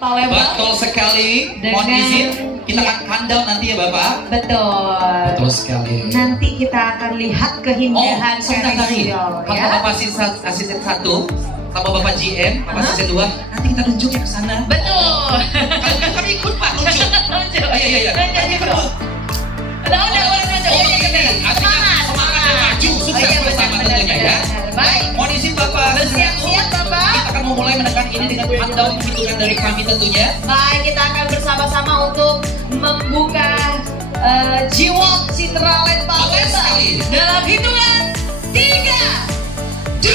Palembang. Betul sekali. Mohon izin kita akan handal nanti ya Bapak. Betul. Betul sekali. Nanti kita akan lihat keindahan sebentar tadi. Peristiwa, Kalau ya. Bapak asisten 1 sama Bapak GM, Bapak asisten 2, nanti kita nunjuk ya ke sana. Betul. Kalau kami ikut Pak nunjuk. Nunjuk. Oh, iya. Udah nunjuk. Oh, begini. Artinya semangat dan maju sukses bersama tentunya ya. Baik. Mohon izin Bapak. Bersiap-siap Bapak. Kita akan memulai menekan ini dengan countdown hitungan dari kami tentunya. Baik, kita akan bersama-sama untuk membuka Jiwok Citraland Palembang dalam hitungan 3, 2,